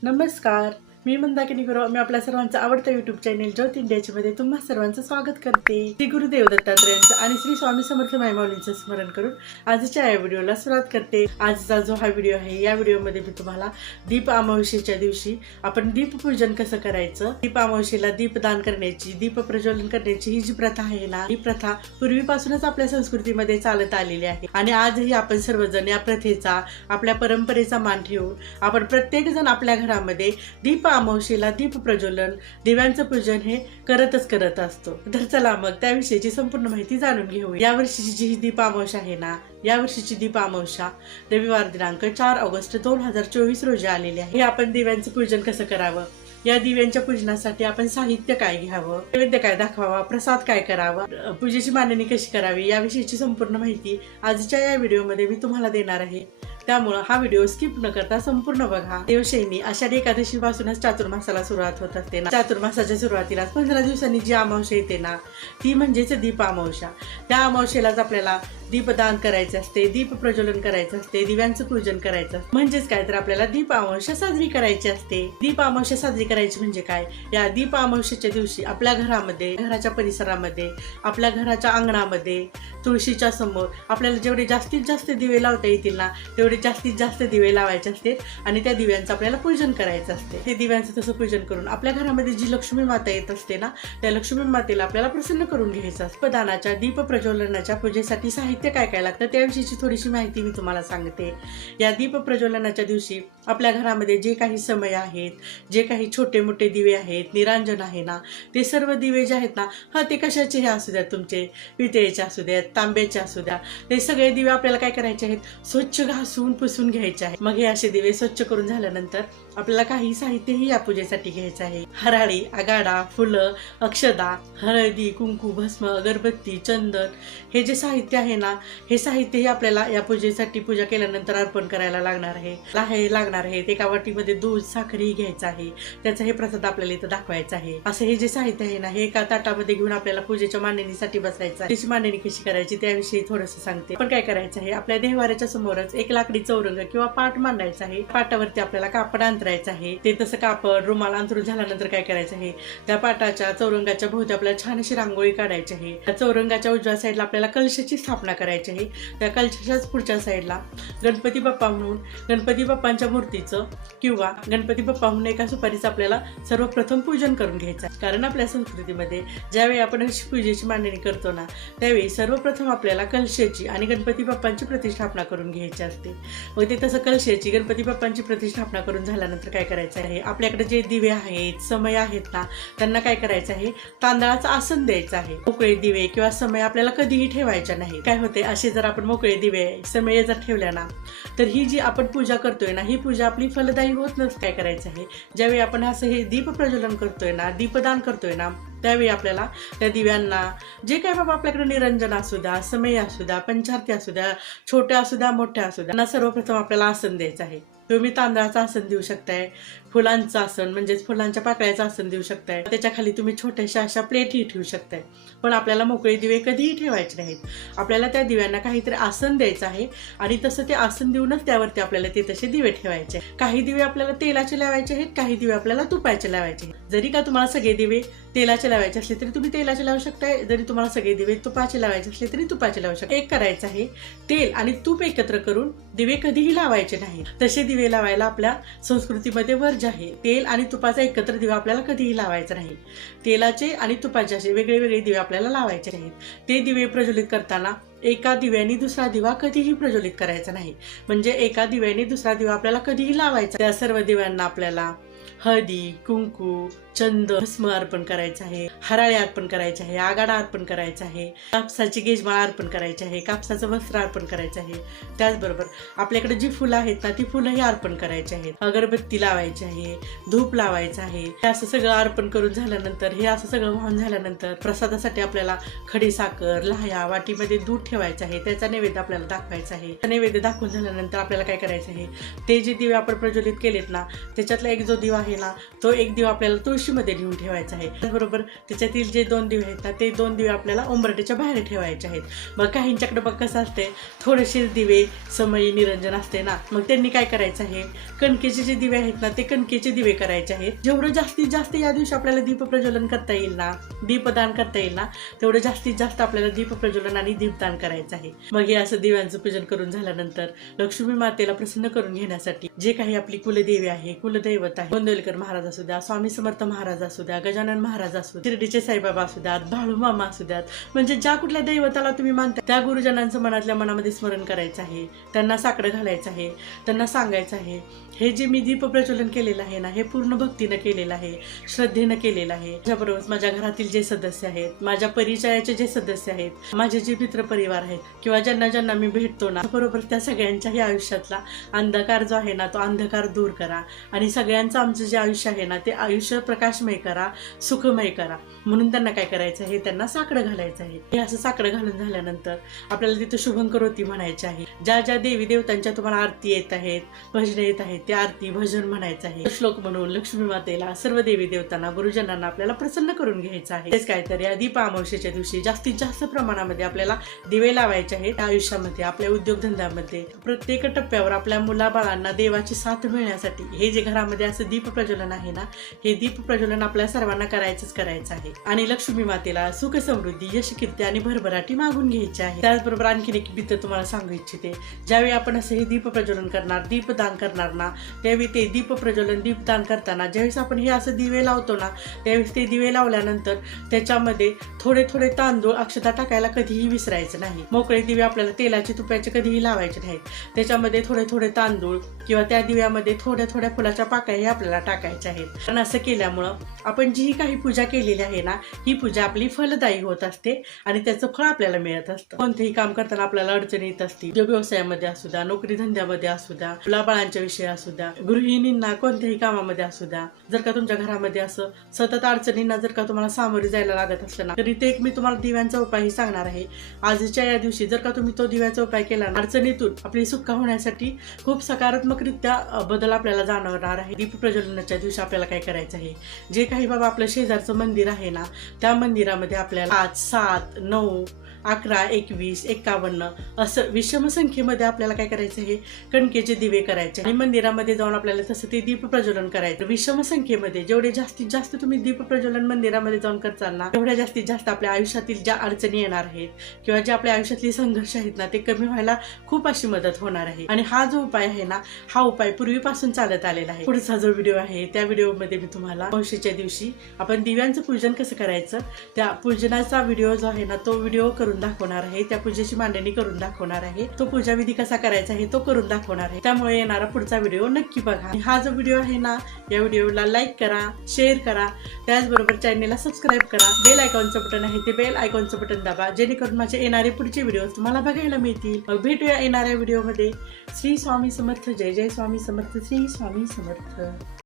नमस्कार मी मंदाकिनी गुरु मी आपल्या सर्वांचं आवडतं युट्यूब चॅनेल ज्योत इंडियाच्या मध्ये तुम्हा सर्वांचं स्वागत करते. श्री गुरुदेव दत्तात्रयांचं आणि श्री स्वामी समर्थ मायमाऊलींचं स्मरण करून आजच्या या व्हिडिओला सुरुवात करते. आजचा जो हा व्हिडिओ आहे या व्हिडिओमध्ये मी तुम्हाला दीप अमावस्येच्या दिवशी आपण दीपपूजन कसं करायचं दीप अमावस्येला दीपदान करण्याची दीप प्रज्वलन करण्याची ही जी प्रथा आहे ना ही प्रथा पूर्वीपासूनच आपल्या संस्कृतीमध्ये चालत आलेली आहे. आणि आजही आपण सर्वजण या प्रथेचा आपल्या परंपरेचा मान ठेवून आपण प्रत्येक जण आपल्या घरामध्ये दीप अमावस्येला दीप प्रज्वलन दिव्यांचं पूजन हे करतच करत असतो. तर चला मग त्याविषयीची संपूर्ण माहिती जाणून घेऊ या वर्षीची जी ही दीप अमावशा आहे ना या वर्षीची दीप अमावशा रविवार दिनांक चार ऑगस्ट दोन हजार चोवीस रोजी आलेली आहे. हे आपण दिव्यांचं पूजन कसं करावं? या दिव्यांच्या पूजनासाठी आपण साहित्य काय घ्यावं? नैवेद्य काय दाखवावा? प्रसाद काय करावा? पूजेची मांडणी कशी करावी? याविषयीची संपूर्ण माहिती आजच्या या व्हिडिओमध्ये मी तुम्हाला देणार आहे. त्यामुळं हा व्हिडिओ स्किप न करता संपूर्ण बघा. देवशैनी आषाढी एकादशी पासूनच चातुर्मासाला सुरुवात होत असते ना. चातुर्मासाच्या सुरुवातीला पंधरा दिवसांनी जी अमावस्या येते ना ती म्हणजेच दीप अमावस्या. त्या अमावस्येलाच आपल्याला दीपदान करायचे असते दीप प्रज्वलन करायचं असते दिव्यांचं पूजन करायचं म्हणजेच काय तर आपल्याला दीप अमावस्या साजरी करायची असते. दीप अमावस्या साजरी करायची म्हणजे काय? या दीप अमावस्येच्या दिवशी आपल्या घरामध्ये घराच्या परिसरामध्ये आपल्या घराच्या अंगणामध्ये तुळशीच्या समोर आपल्याला जेवढे जास्तीत जास्त दिवे लावता येतील ना तेवढे जास्तीत जास्त दिवे लावायचे असते आणि त्या दिव्यांचं आपल्याला पूजन करायचं असते. ते दिव्यांचं तसं पूजन करून आपल्या घरामध्ये जी लक्ष्मी माता येत असते ना त्या लक्ष्मी मातेला आपल्याला प्रसन्न करून घ्यायचं असतं. दानाच्या दीप प्रज्वलनाच्या पूजेसाठी साहित्य काय काय लागतं त्याविषयीची थोडीशी माहिती मी तुम्हाला सांगते. या दीप प्रज्वलनाच्या दिवशी आपल्या घरामध्ये जे काही समय आहेत जे काही छोटे मोठे दिवे आहेत निरांजन आहे ना ते सर्व दिवे जे आहेत ना हा ते कशाचे हे असू द्या तुमचे पितळेचे असू द्यात तांब्याचे असू द्या ते सगळे दिवे आपल्याला काय करायचे आहेत? स्वच्छ घासून पुसून घ्यायचे आहे. मग हे असे दिवे स्वच्छ करून झाल्यानंतर आपल्याला काही साहित्यही या पूजेसाठी घ्यायचं आहे. हराळी आगाडा फुलं अक्षदा हळदी कुंकू भस्म अगरबत्ती चंदन हे जे साहित्य आहे ना हे साहित्यही आपल्याला या पूजेसाठी पूजा केल्यानंतर अर्पण करायला लागणार आहे. हे लागणार आहे. एका वाटीमध्ये दूध साखरही घ्यायचं आहे. त्याचा हे प्रसाद आपल्याला इथं दाखवायचा आहे. असं हे जे साहित्य आहे ना हे एका ताटामध्ये घेऊन आपल्याला पूजेच्या मांडणीसाठी बसायचं त्याची मांडणी कशी करायची त्याविषयी थोडस सांगते. पण काय करायचं आहे? आपल्या देवाऱ्याच्या समोरच एक लाख लाकडी चौरंग किंवा पाट मांडायचा आहे पाटावरती आपल्याला कापड अंतरायचं आहे. ते तसं कापड रुमाल अंतरून झाल्यानंतर काय करायचं आहे? त्या पाटाच्या चौरंगाच्या भोवती आपल्याला छान अशी रांगोळी काढायची आहे. त्या चौरंगाच्या उजव्या साईडला आपल्याला कलशाची स्थापना करायची आहे. त्या कलशाच्याच पुढच्या साईडला गणपती बाप्पा म्हणून गणपती बाप्पांच्या मूर्तीचं किंवा गणपती बाप्पा म्हणून एका सुपारीचं आपल्याला सर्वप्रथम पूजन करून घ्यायचं आहे. कारण आपल्या संस्कृतीमध्ये ज्यावेळी आपण अशी पूजेची मांडणी करतो ना त्यावेळी सर्वप्रथम आपल्याला कलशाची आणि गणपती बाप्पांची प्रतिष्ठापना करून घ्यायची असते. मग ते तसं कलशाची गणपती बाप्पांची प्रतिष्ठापना करून झाल्यानंतर काय करायचं आहे? आपल्याकडे जे दिवे आहेत समय आहेत ना त्यांना काय करायचं आहे? तांदळाचं आसन द्यायचं आहे. मोकळे दिवे किंवा समय आपल्याला कधीही ठेवायच्या नाही. काय होते? असे जर आपण मोकळे दिवे समय जर ठेवल्या ना तर ही जी आपण पूजा करतोय ना ही पूजा आपली फलदायी होत नस काय करायचं आहे? ज्यावेळी आपण असं हे दीप प्रज्वलन करतोय ना दीपदान करतोय ना त्यावेळी आपल्याला त्या दिव्यांना जे काही बाबा आपल्याकडे निरंजन असू द्या समय असू द्या पंचारती असू द्या छोट्या असू द्या मोठ्या असू द्या सर्वप्रथम आपल्याला आसन द्यायचं आहे. तुम्ही तांदळाचं आसन देऊ शकताय फुलांचं आसन म्हणजेच फुलांच्या पाकळ्याचं आसन देऊ शकताय. त्याच्याखाली तुम्ही छोट्याशा अशा प्लेटही ठेवू शकताय. पण आपल्याला मोकळे दिवे कधीही ठेवायचे नाहीत. आपल्याला त्या दिव्यांना काहीतरी आसन द्यायचं आहे आणि तसं ते आसन देऊनच त्यावरती आपल्याला ते तसे दिवे ठेवायचे. काही दिवे आपल्याला तेलाचे लावायचे आहेत काही दिवे आपल्याला तुपायचे लावायचे आहेत. जरी का तुम्हाला सगळे दिवे तेलाचे लावायचे असले तरी तुम्ही तेलाचे लावू शकताय. जरी तुम्हाला सगळे दिवे तुपाचे लावायचे असले तरी तुपाचे लावू शकता एक करायचं आहे तेल आणि तूप एकत्र करून दिवे कधीही लावायचे नाही तसे दिवे लावायला आपल्या संस्कृतीमध्ये जे आहे तेल आणि तुपाचा एकत्र दिवा आपल्याला कधीही लावायचा नाही. तेलाचे आणि तुपाचे असे वेगळे वेगळे दिवे आपल्याला लावायचे आहेत ते दिवे प्रज्वलित करताना एका दिव्याने दुसरा दिवा कधीही प्रज्वलित करायचा नाही. म्हणजे एका दिव्याने दुसरा दिवा आपल्याला कधीही लावायचा. त्या सर्व दिव्यांना आपल्याला हळदी कुंकू चंद भस्म अर्पण करायचं आहे हराळे अर्पण करायचे आहे आगाडा अर्पण करायचा आहे कापसाची गेजमाळा अर्पण करायची आहे कापसाचं वस्त्र अर्पण करायचं आहे. त्याचबरोबर आपल्याकडे जी फुलं आहेत ना ती फुलंही अर्पण करायची आहेत. अगरबत्ती लावायची आहे धूप लावायचं आहे. हे असं सगळं अर्पण करून झाल्यानंतर हे असं सगळं वाहून झाल्यानंतर प्रसादासाठी आपल्याला खडी साखर लाह्या वाटीमध्ये दूध ठेवायचं आहे. त्याचा नैवेद्य आपल्याला दाखवायचा आहे. नैवेद्य दाखवून झाल्यानंतर आपल्याला काय करायचं आहे? ते जे दिवे आपण प्रज्वलित केलेत ना त्याच्यातला एक जो दिवा आहे ना तो एक दिवा आपल्याला तुळशी तुळशीमध्ये लिहून ठेवायचं आहे. त्याचबरोबर त्याच्यातील जे दोन दिवे आहेत ना ते दोन दिवे आपल्याला उंबरट्याच्या बाहेर ठेवायचे आहेत. मग काहींच्याकडे बघ कसं असते थोडेसे दिवे समयी निरंजन असते ना मग त्यांनी काय करायचं आहे? कणकेचे जे दिवे आहेत ना ते कणकेचे दिवे करायचे आहेत. जेवढं जास्तीत जास्त या दिवशी आपल्याला दीप प्रज्वलन करता येईल ना दीपदान करता येईल ना तेवढं जास्तीत जास्त आपल्याला दीप प्रज्वलन आणि दीपदान करायचं आहे. मग हे असं दिव्यांचं पूजन करून झाल्यानंतर लक्ष्मी मातेला प्रसन्न करून घेण्यासाठी जे काही आपली कुलदेवी आहे कुलदैवत आहे गोंदवलकर महाराज असू द्या स्वामी समर्थ महाराज असू द्या गजानन महाराज असू शिर्डीचे साईबाबा असू द्यात भाळूमामा असू द्यात म्हणजे ज्या कुठल्या दैवताला तुम्ही मानता त्या गुरुजनांचं मनातल्या मनामध्ये स्मरण करायचं आहे त्यांना साकडं घालायचं आहे त्यांना सांगायचं आहे. हे जे मी दीप प्रज्वलन केलेलं आहे ना हे पूर्ण भक्तीनं केलेलं आहे श्रद्धेनं केलेलं आहे. त्याबरोबर माझ्या घरातील जे सदस्य आहेत माझ्या परिचयाचे जे सदस्य आहेत माझे जे मित्र परिवार आहेत किंवा ज्यांना ज्यांना मी भेटतो ना बरोबर त्या सगळ्यांच्याही आयुष्यातला अंधकार जो आहे ना तो अंधकार दूर करा. आणि सगळ्यांचं आमचं जे आयुष्य आहे ना ते आयुष्य प्रकाशमय करा सुखमय करा. म्हणून त्यांना काय करायचं आहे? त्यांना साकडं घालायचं आहे. हे असं साकडं घालून झाल्यानंतर आपल्याला तिथं शुभंकरोती म्हणायची आहे. ज्या ज्या देवी देवतांच्या तुम्हाला आरती येत आहेत भजन येत आहेत त्या आरती भजन म्हणायचं आहे. श्लोक म्हणून लक्ष्मी मातेला सर्व देवी देवतांना गुरुजनांना आपल्याला प्रसन्न करून घ्यायचं आहे. तेच काय तर या दीप अमावश्याच्या दिवशी जास्तीत जास्त प्रमाणामध्ये आपल्याला दिवे लावायचे आहेत. आयुष्यामध्ये आपल्या उद्योगधंद्यामध्ये प्रत्येक टप्प्यावर आपल्या मुलाबाळांना देवाची साथ मिळण्यासाठी हे जे घरामध्ये असं दीप प्रज्वलन आहे ना हे दीप प्रज्वलन आपल्या सर्वांना करायचंच करायचं आहे. आणि लक्ष्मी मातेला सुख समृद्धी यश कीर्ती आणि भरभराटी मागून घ्यायची आहे. त्याचबरोबर आणखीन एक बित तुम्हाला सांगू इच्छिते. ज्यावेळी आपण असं हे दीप प्रज्वलन करणार दीपदान करणार ना त्यावेळी ते दीप प्रज्वलन दीपदान करताना ज्यावेळेस आपण हे असं दिवे लावतो ना त्यावेळेस ते दिवे लावल्यानंतर त्याच्यामध्ये थोडे थोडे तांदूळ अक्षता टाकायला कधीही विसरायचं नाही. मोकळे दिवे आपल्याला तेलाचे तुपाचे कधीही लावायचे नाहीत. त्याच्यामध्ये थोडे थोडे तांदूळ किंवा त्या दिव्यामध्ये थोड्या थोड्या फुलाच्या पाकळ्या आपल्याला टाकायच्या आहेत. कारण असं केल्यामुळे आपण जी काही पूजा केलेली आहे ना ही पूजा आपली फलदायी होत असते आणि त्याचं फळ आपल्याला मिळत असतं. कोणतेही काम करताना आपल्याला अडचणी येत असते. उद्योग व्यवसायामध्ये असू द्या नोकरी धंद्यामध्ये असू द्या मुलाबाळांच्या विषयी असू द्या गृहिणींना कोणत्याही कामामध्ये असू द्या जर का तुमच्या घरामध्ये असं सतत अडचणींना जर का तुम्हाला सामोरे जायला लागत असलं ना तरी ते एक मी तुम्हाला दिव्यांचा उपायही सांगणार आहे. आजच्या या दिवशी जर का तुम्ही तो दिव्याचा उपाय केला अडचणीतून आपली सुटका होण्यासाठी खूप सकारात्मकरित्या बदल आपल्याला जाणवणार आहे. दीप प्रज्वलनाच्या दिवशी आपल्याला काय करायचं आहे? जे काही बाबा आपलं शेजारचं मंदिर आहे ना त्या मंदिरामध्ये आपल्याला पाच सात नऊ अकरा एकवीस एकावन्न असं विषम संख्येमध्ये आपल्याला काय करायचं आहे कणकेचे दिवे करायचे. आणि मंदिरामध्ये जाऊन आपल्याला तसं ते दीप प्रज्वलन करायचं. विषम संख्येमध्ये जेवढे जास्तीत जास्त तुम्ही दीप प्रज्वलन मंदिरामध्ये जाऊन करताल ना तेवढ्या जास्तीत जास्त आपल्या आयुष्यातील ज्या अडचणी येणार आहेत किंवा जे आपल्या आयुष्यातले संघर्ष आहेत ना ते कमी व्हायला खूप अशी मदत होणार आहे. आणि हा जो उपाय आहे ना हा उपाय पूर्वीपासून चालत आलेला आहे. पुढचा जो व्हिडिओ आहे त्या व्हिडिओमध्ये मी तुम्हाला अमावस्येच्या दिवशी आपण दिव्यांचं पूजन कसं करायचं त्या पूजनाचा व्हिडिओ जो आहे ना तो व्हिडिओ करून दाखवणार आहे. त्या पूजेची मांडणी करून दाखवणार आहे. तो पूजा विधी कसा करायचा आहे तो करून दाखवणार आहे. त्यामुळे येणारा पुढचा व्हिडिओ नक्की बघा. हा जो व्हिडिओ आहे ना या व्हिडिओला लाईक करा शेअर करा. त्याचबरोबर चॅनलला सबस्क्राईब करा. बेल आयकॉनचं बटन आहे ते बेल आयकॉनचं बटन दाबा. जेणेकरून माझे येणारे पुढचे व्हिडिओ तुम्हाला बघायला मिळतील. मग भेटूया येणाऱ्या व्हिडिओमध्ये श्री स्वामी समर्थ. जय जय स्वामी समर्थ. श्री स्वामी समर्थ.